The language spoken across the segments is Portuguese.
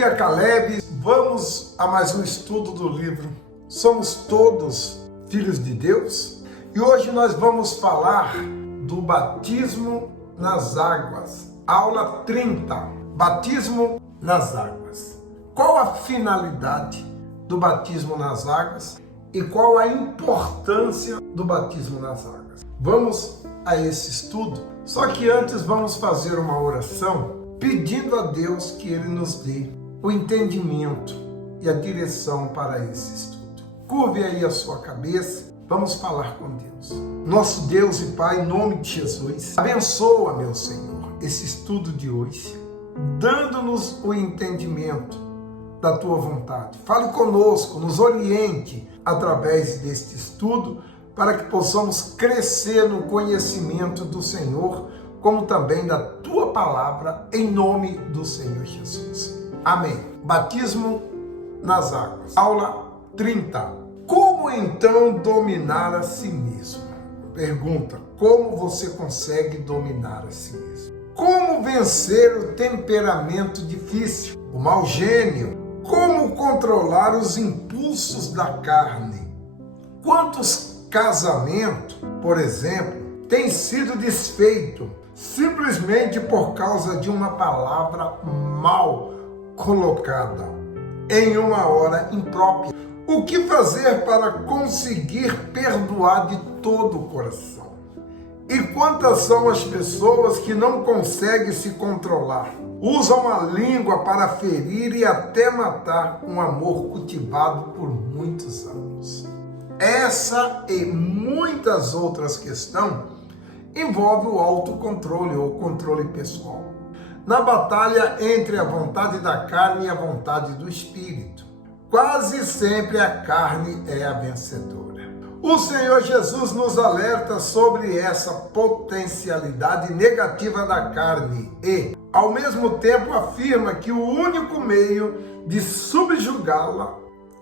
dia, Caleb. Vamos a mais um estudo do livro Somos Todos Filhos de Deus? E hoje nós vamos falar do batismo nas águas. Aula 30, batismo nas águas. Qual a finalidade do batismo nas águas e qual a importância do batismo nas águas? Vamos a esse estudo, só que antes vamos fazer uma oração pedindo a Deus que Ele nos dê o entendimento e a direção para esse estudo. Curve aí a sua cabeça, vamos falar com Deus. Nosso Deus e Pai, em nome de Jesus, abençoa, meu Senhor, esse estudo de hoje, dando-nos o entendimento da Tua vontade. Fale conosco, nos oriente através deste estudo, para que possamos crescer no conhecimento do Senhor, como também da Tua palavra, em nome do Senhor Jesus. Amém. Batismo nas águas. Aula 30. Como então dominar a si mesmo? Pergunta: como você consegue dominar a si mesmo? Como vencer o temperamento difícil, o mau gênio? Como controlar os impulsos da carne? Quantos casamentos, por exemplo, têm sido desfeitos simplesmente por causa de uma palavra mal colocada em uma hora imprópria? O que fazer para conseguir perdoar de todo o coração? E quantas são as pessoas que não conseguem se controlar? Usam a língua para ferir e até matar um amor cultivado por muitos anos. Essa e muitas outras questões envolve o autocontrole ou controle pessoal, na batalha entre a vontade da carne e a vontade do espírito. Quase sempre a carne é a vencedora. O Senhor Jesus nos alerta sobre essa potencialidade negativa da carne e, ao mesmo tempo, afirma que o único meio de subjugá-la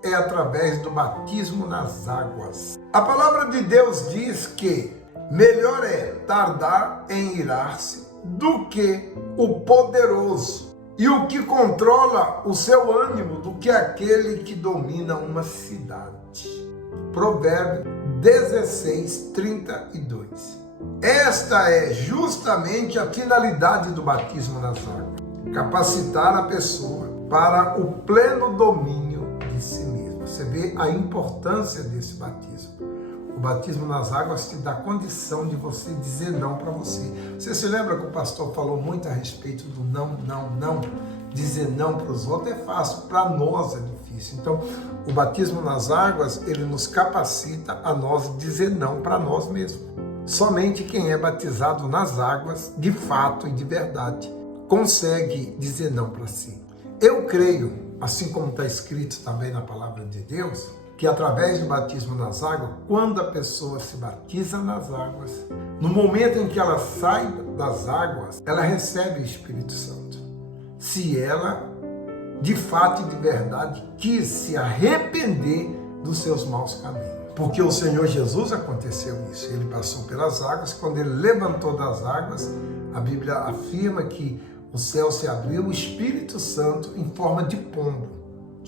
é através do batismo nas águas. A palavra de Deus diz que melhor é tardar em irar-se do que o poderoso e o que controla o seu ânimo do que aquele que domina uma cidade. Provérbio 16, 32. Esta é justamente a finalidade do batismo nas águas: capacitar a pessoa para o pleno domínio de si mesma. Você vê a importância desse batismo. O batismo nas águas te dá condição de você dizer não para você. Você se lembra que o pastor falou muito a respeito do não? Dizer não para os outros é fácil, para nós é difícil. Então, o batismo nas águas, ele nos capacita a nós dizer não para nós mesmos. Somente quem é batizado nas águas, de fato e de verdade, consegue dizer não para si. Eu creio, assim como está escrito também na palavra de Deus, que através do batismo nas águas, quando a pessoa se batiza nas águas, no momento em que ela sai das águas, ela recebe o Espírito Santo. Se ela, de fato e de verdade, quis se arrepender dos seus maus caminhos. Porque o Senhor Jesus aconteceu isso. Ele passou pelas águas, quando ele levantou das águas, a Bíblia afirma que o céu se abriu, o Espírito Santo, em forma de pombo,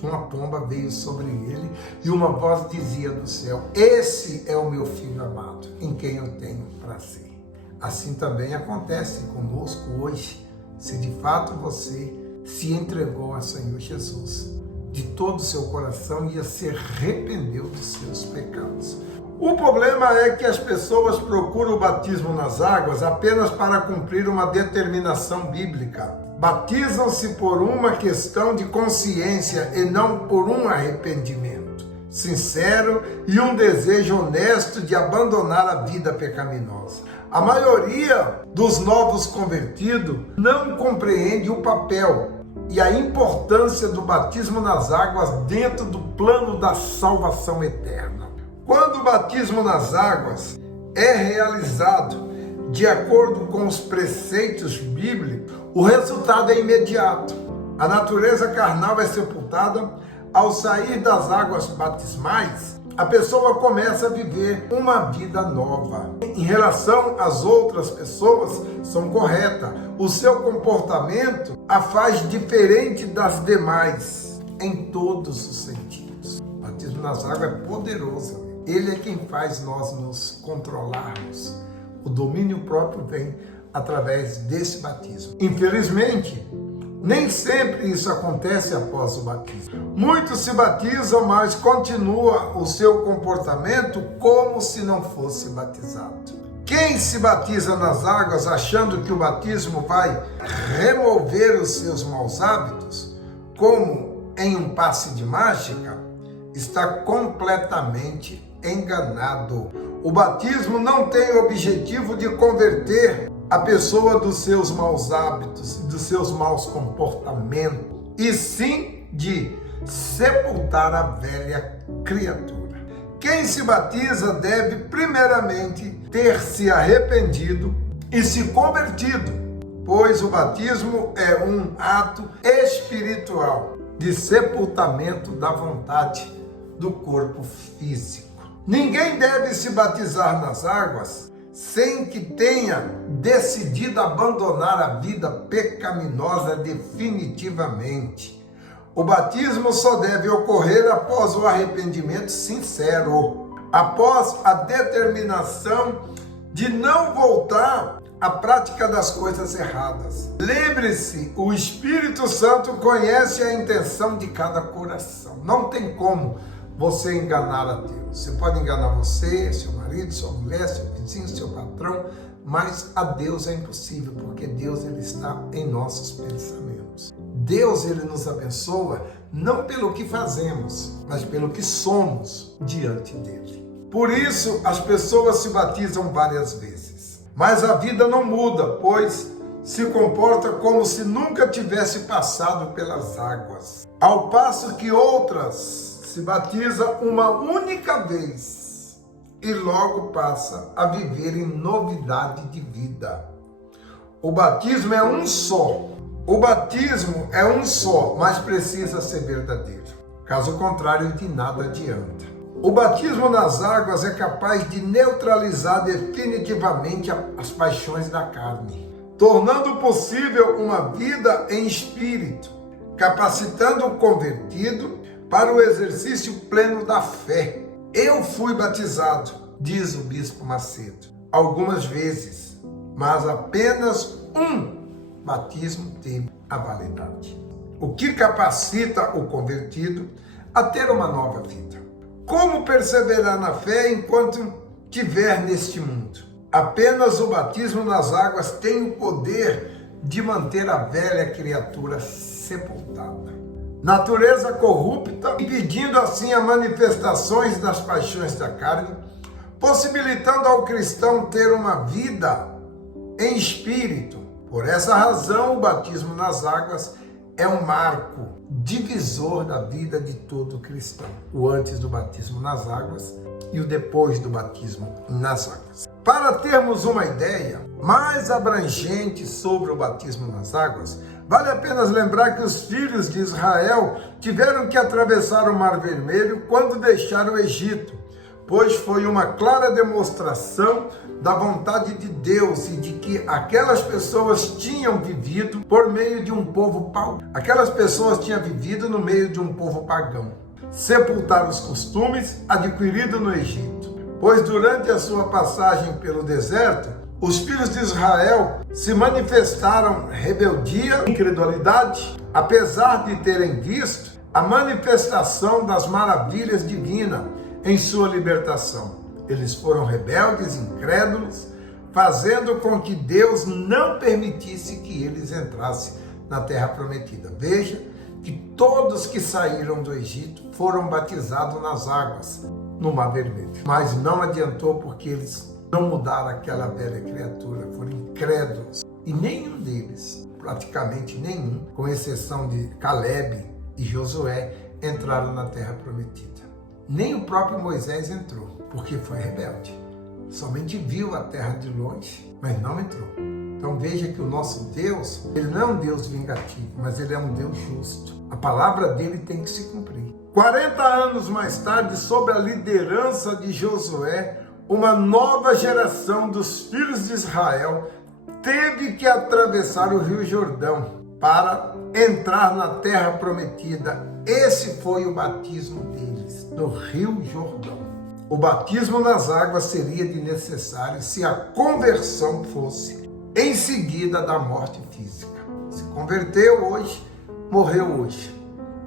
uma pomba veio sobre ele e uma voz dizia do céu: esse é o meu filho amado, em quem eu tenho prazer. Assim também acontece conosco hoje, se de fato você se entregou ao Senhor Jesus de todo o seu coração e se arrependeu dos seus pecados. O problema é que as pessoas procuram o batismo nas águas apenas para cumprir uma determinação bíblica. Batizam-se por uma questão de consciência e não por um arrependimento sincero e um desejo honesto de abandonar a vida pecaminosa. A maioria dos novos convertidos não compreende o papel e a importância do batismo nas águas dentro do plano da salvação eterna. Quando o batismo nas águas é realizado de acordo com os preceitos bíblicos, o resultado é imediato. A natureza carnal é sepultada. Ao sair das águas batismais, a pessoa começa a viver uma vida nova. Em relação às outras pessoas, são corretas. O seu comportamento a faz diferente das demais, em todos os sentidos. O batismo nas águas é poderoso. Ele é quem faz nós nos controlarmos. O domínio próprio vem através desse batismo. Infelizmente, nem sempre isso acontece após o batismo. Muitos se batizam, mas continua o seu comportamento como se não fosse batizado. Quem se batiza nas águas achando que o batismo vai remover os seus maus hábitos, como em um passe de mágica, está completamente enganado. O batismo não tem o objetivo de converter a pessoa dos seus maus hábitos, dos seus maus comportamentos, e sim de sepultar a velha criatura. Quem se batiza deve primeiramente ter se arrependido e se convertido, pois o batismo é um ato espiritual de sepultamento da vontade do corpo físico. Ninguém deve se batizar nas águas sem que tenha decidido abandonar a vida pecaminosa definitivamente. O batismo só deve ocorrer após o arrependimento sincero, após a determinação de não voltar à prática das coisas erradas. Lembre-se, o Espírito Santo conhece a intenção de cada coração. Não tem como você enganar a Deus. Você pode enganar você, seu marido, sua mulher, seu vizinho, seu patrão, mas a Deus é impossível, porque Deus ele está em nossos pensamentos. Deus ele nos abençoa não pelo que fazemos, mas pelo que somos diante dele. Por isso as pessoas se batizam várias vezes, mas a vida não muda, pois se comporta como se nunca tivesse passado pelas águas. Ao passo que outras se batiza uma única vez e logo passa a viver em novidade de vida. O batismo é um só. O batismo é um só, mas precisa ser verdadeiro. Caso contrário, de nada adianta. O batismo nas águas é capaz de neutralizar definitivamente as paixões da carne, tornando possível uma vida em espírito, capacitando o convertido para o exercício pleno da fé. Eu fui batizado, diz o bispo Macedo, algumas vezes, mas apenas um batismo teve a validade. O que capacita o convertido a ter uma nova vida? Como perseverar na fé enquanto estiver neste mundo? Apenas o batismo nas águas tem o poder de manter a velha criatura sepultada. Natureza corrupta, impedindo assim as manifestações das paixões da carne, possibilitando ao cristão ter uma vida em espírito. Por essa razão, o batismo nas águas é um marco divisor da vida de todo cristão. O antes do batismo nas águas e o depois do batismo nas águas. Para termos uma ideia mais abrangente sobre o batismo nas águas, vale a pena lembrar que os filhos de Israel tiveram que atravessar o Mar Vermelho quando deixaram o Egito, pois foi uma clara demonstração da vontade de Deus e de que aquelas pessoas tinham vivido por meio de um povo pagão. Aquelas pessoas tinham vivido no meio de um povo pagão. Sepultar os costumes adquiridos no Egito, pois durante a sua passagem pelo deserto, os filhos de Israel se manifestaram rebeldia e incredulidade, apesar de terem visto a manifestação das maravilhas divinas em sua libertação. Eles foram rebeldes, incrédulos, fazendo com que Deus não permitisse que eles entrassem na terra prometida. Veja que todos que saíram do Egito foram batizados nas águas, no Mar Vermelho. Mas não adiantou, porque eles não mudaram aquela velha criatura, foram incrédulos. E nenhum deles, praticamente nenhum, com exceção de Caleb e Josué, entraram na terra prometida. Nem o próprio Moisés entrou, porque foi rebelde. Somente viu a terra de longe, mas não entrou. Então veja que o nosso Deus, ele não é um Deus vingativo, mas ele é um Deus justo. A palavra dele tem que se cumprir. 40 anos mais tarde, sob a liderança de Josué, uma nova geração dos filhos de Israel teve que atravessar o Rio Jordão para entrar na terra prometida. Esse foi o batismo deles, no Rio Jordão. O batismo nas águas seria de necessário se a conversão fosse em seguida da morte física. Se converteu hoje, morreu hoje.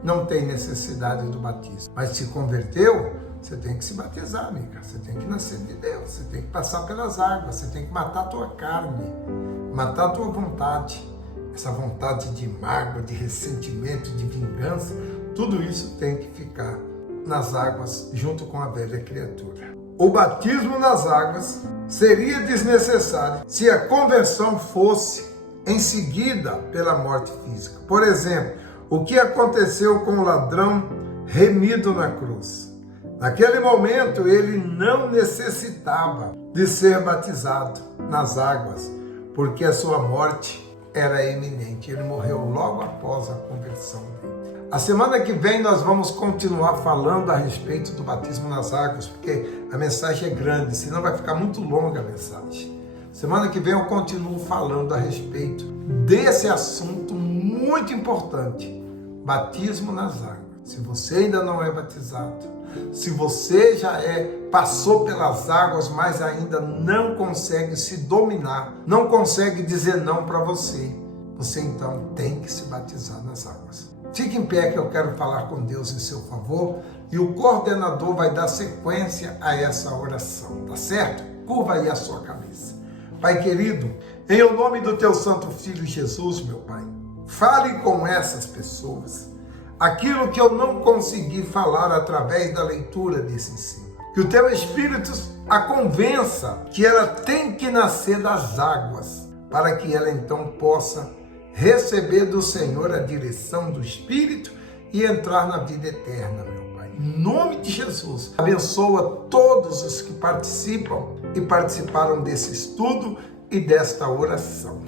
Não tem necessidade do batismo. Mas se converteu, você tem que se batizar, amiga. Você tem que nascer de Deus. Você tem que passar pelas águas. Você tem que matar a tua carne, matar a tua vontade. Essa vontade de mágoa, de ressentimento, de vingança, tudo isso tem que ficar nas águas junto com a velha criatura. O batismo nas águas seria desnecessário se a conversão fosse em seguida pela morte física. Por exemplo, o que aconteceu com o ladrão remido na cruz? Naquele momento, ele não necessitava de ser batizado nas águas, porque a sua morte era iminente. Ele morreu logo após a conversão dele. A semana que vem nós vamos continuar falando a respeito do batismo nas águas, porque a mensagem é grande, senão vai ficar muito longa a mensagem. Semana que vem eu continuo falando a respeito desse assunto muito importante, batismo nas águas. Se você ainda não é batizado, se você já passou pelas águas, mas ainda não consegue se dominar, não consegue dizer não para você então tem que se batizar nas águas. Fique em pé que eu quero falar com Deus em seu favor e o coordenador vai dar sequência a essa oração, tá certo? Curva aí a sua cabeça. Pai querido, em o nome do teu santo filho Jesus, meu Pai, fale com essas pessoas aquilo que eu não consegui falar através da leitura desse ensino. Que o teu Espírito a convença que ela tem que nascer das águas, para que ela então possa receber do Senhor a direção do Espírito e entrar na vida eterna, meu Pai. Em nome de Jesus, abençoa todos os que participam e participaram desse estudo e desta oração.